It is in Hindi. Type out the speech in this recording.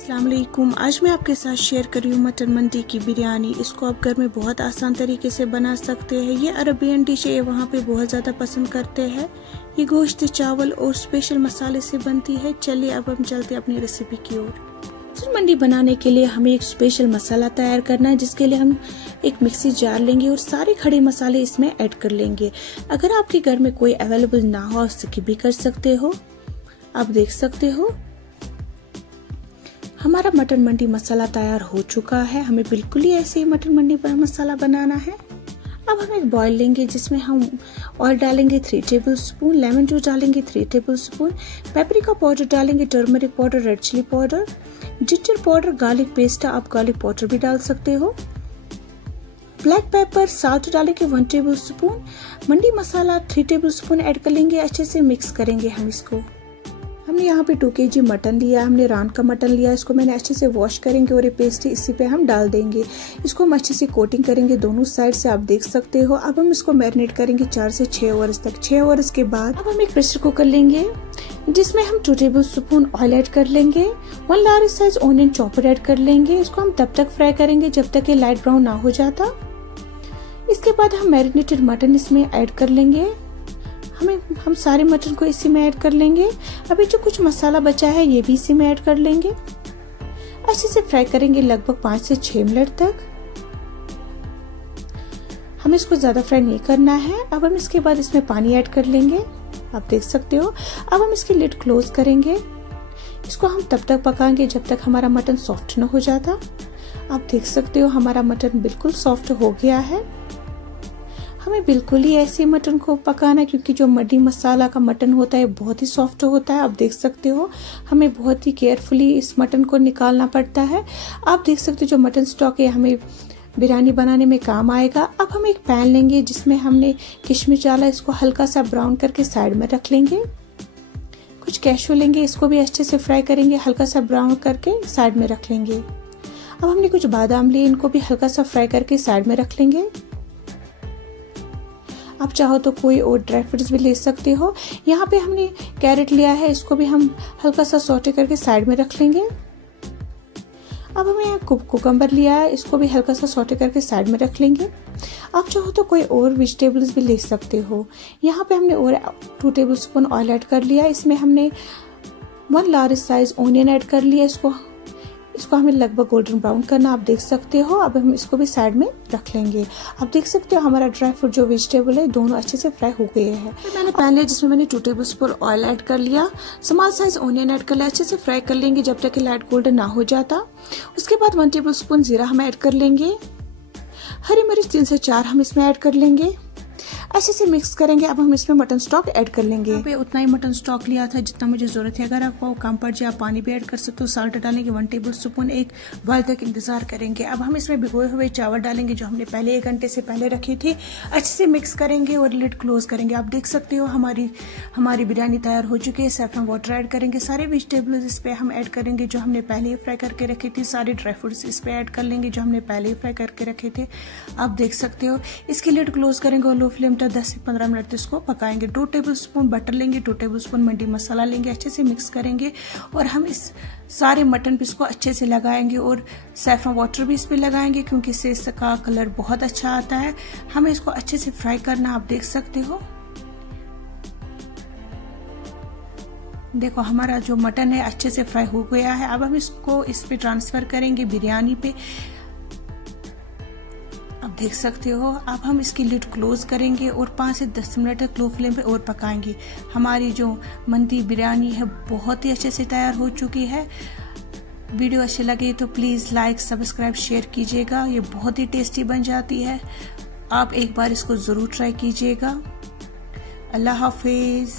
अस्सलाम वालेकुम। आज मैं आपके साथ शेयर कर रही हूँ मटन मंडी की बिरयानी। इसको आप घर में बहुत आसान तरीके से बना सकते हैं। ये अरबियन डिश है, वहाँ पे बहुत ज़्यादा पसंद करते हैं। ये गोश्त, चावल और स्पेशल मसाले से बनती है। चलिए अब हम चलते हैं अपनी रेसिपी की ओर। मटन मंडी बनाने के लिए हमें एक स्पेशल मसाला तैयार करना है, जिसके लिए हम एक मिक्सी जार लेंगे और सारे खड़े मसाले इसमें ऐड कर लेंगे। अगर आपके घर में कोई अवेलेबल ना हो, स्किप भी कर सकते हो। आप देख सकते हो हमारा मटन मंडी मसाला तैयार हो चुका है। हमें बिल्कुल ही ऐसे ही मटन मंडी मसाला बनाना है। अब हम एक बॉयल लेंगे, जिसमें हम ऑयल डालेंगे 3 टेबल स्पून, लेमन जूस डालेंगे 3 टेबल स्पून, पेपरिका पाउडर डालेंगे, turmeric powder, red chilli powder, ginger powder, garlic paste, आप गार्लिक पाउडर भी डाल सकते हो, ब्लैक पेपर, साल्ट डालेंगे 1 टेबल स्पून, मंडी मसाला 3 टेबल स्पून ऐड कर लेंगे। अच्छे से मिक्स करेंगे हम इसको। हमने यहाँ पे 2 kg मटन लिया, हमने रान का मटन लिया। इसको मैंने अच्छे से वॉश करेंगे और ये पेस्ट इसी पे हम डाल देंगे। इसको हम अच्छे से कोटिंग करेंगे दोनों साइड से, आप देख सकते हो। अब हम इसको मैरिनेट करेंगे 4 से 6 आवर्स तक। 6 आवर्स के बाद अब हम एक प्रेशर कुकर लेंगे, जिसमें हम 2 टेबल स्पून ऑयल ऐड कर लेंगे। 1 large size onion chopper add कर लेंगे। इसको हम तब तक फ्राई करेंगे जब तक ये लाइट ब्राउन ना हो जाता। इसके बाद हम मैरिनेटेड मटन इसमें ऐड कर लेंगे। हम सारे मटन को इसी में ऐड कर लेंगे। अभी जो कुछ मसाला बचा है ये भी इसी में ऐड कर लेंगे। अच्छे से फ्राई करेंगे लगभग 5 से 6 मिनट तक। हमें इसको ज्यादा फ्राई नहीं करना है। अब हम इसके बाद इसमें पानी ऐड कर लेंगे, आप देख सकते हो। अब हम इसकी लिड क्लोज करेंगे। इसको हम तब तक पकाएंगे जब तक हमारा मटन सॉफ्ट न हो जाता। आप देख सकते हो हमारा मटन बिल्कुल सॉफ्ट हो गया है। हमें बिल्कुल ही ऐसे मटन को पकाना है, क्योंकि जो मंडी मसाला का मटन होता है बहुत ही सॉफ्ट होता है। आप देख सकते हो हमें बहुत ही केयरफुली इस मटन को निकालना पड़ता है। आप देख सकते हो जो मटन स्टॉक है हमें बिरयानी बनाने में काम आएगा। अब हम एक पैन लेंगे, जिसमें हमने किशमिश डाला। इसको हल्का सा ब्राउन करके साइड में रख लेंगे। कुछ कैशू लेंगे, इसको भी अच्छे से फ्राई करेंगे, हल्का सा ब्राउन करके साइड में रख लेंगे। अब हमने कुछ बादाम लिए, इनको भी हल्का सा फ्राई करके साइड में रख लेंगे। आप चाहो तो कोई और ड्राई फ्रूट्स भी ले सकते हो। यहाँ पे हमने कैरेट लिया है, इसको भी हम हल्का सा सौटे करके साइड में रख लेंगे। अब हमने कुकम्बर लिया है, इसको भी हल्का सा सौटे करके साइड में रख लेंगे। आप चाहो तो कोई और वेजिटेबल्स भी ले सकते हो। यहाँ पे हमने और 2 टेबल स्पून ऑयल ऐड कर लिया। इसमें हमने 1 लार्ज साइज ऑनियन ऐड कर लिया। इसको हमें लगभग गोल्डन ब्राउन करना, आप देख सकते हो। अब हम इसको भी साइड में रख लेंगे। आप देख सकते हो हमारा ड्राई फ्रूट जो वेजिटेबल है दोनों अच्छे से फ्राई हो गए हैं। मैंने पैन लिया, जिसमें मैंने 2 टेबल स्पून ऑयल ऐड कर लिया, स्मॉल साइज ऑनियन ऐड कर लिया। अच्छे से फ्राई कर लेंगे जब तक कि लाइट गोल्डन ना हो जाता। उसके बाद 1 टेबल स्पून जीरा हम ऐड कर लेंगे। हरी मिर्च 3 से 4 हम इसमें ऐड कर लेंगे। अच्छे से मिक्स करेंगे। अब हम इसमें मटन स्टॉक ऐड कर लेंगे। यहाँ पे उतना ही मटन स्टॉक लिया था जितना मुझे जरूरत है। अगर आपको कम पड़ जाए आप पानी भी ऐड कर सकते हो। साल्ट डालेंगे 1 टेबल स्पून। एक बॉयल तक इंतजार करेंगे। अब हम इसमें भिगोए हुए चावल डालेंगे, जो हमने पहले 1 घंटे से पहले रखी थी। अच्छे से मिक्स करेंगे और लिड क्लोज करेंगे। आप देख सकते हो हमारी बिरयानी तैयार हो चुकी है। सैफरन वाटर ऐड करेंगे। सारे वेजिटेबल्स इस पे हम ऐड करेंगे जो हमने पहले ही फ्राई करके रखी थी। सारे ड्राई फ्रूट्स इस पे ऐड कर लेंगे जो हमने पहले ही फ्राई करके रखे थे। आप देख सकते हो इसकी लिड क्लोज करेंगे और लो फ्लेम पर 10 से 15 मिनट इसको पकाएंगे। 2 टेबल स्पून बटर लेंगे, 2 टेबल स्पून मंडी मसाला लेंगे। अच्छे से मिक्स करेंगे और हम इस सारे मटन पे इसको अच्छे से लगाएंगे और सैफरन वाटर भी इस पे लगाएंगे, क्योंकि इससे इसका कलर बहुत अच्छा आता है। हमें इसको अच्छे से फ्राई करना, आप देख सकते हो। देखो हमारा जो मटन है अच्छे से फ्राई हो गया है। अब हम इसको इस पे ट्रांसफर करेंगे बिरयानी पे। आप देख सकते हो। अब हम इसकी लिड क्लोज करेंगे और 5 से 10 मिनट तक लो फ्लेम पे और पकाएंगे। हमारी जो मंदी बिरयानी है बहुत ही अच्छे से तैयार हो चुकी है। वीडियो अच्छी लगे तो प्लीज लाइक, सब्सक्राइब, शेयर कीजिएगा। ये बहुत ही टेस्टी बन जाती है। आप एक बार इसको जरूर ट्राई कीजिएगा। अल्लाह हाफिज।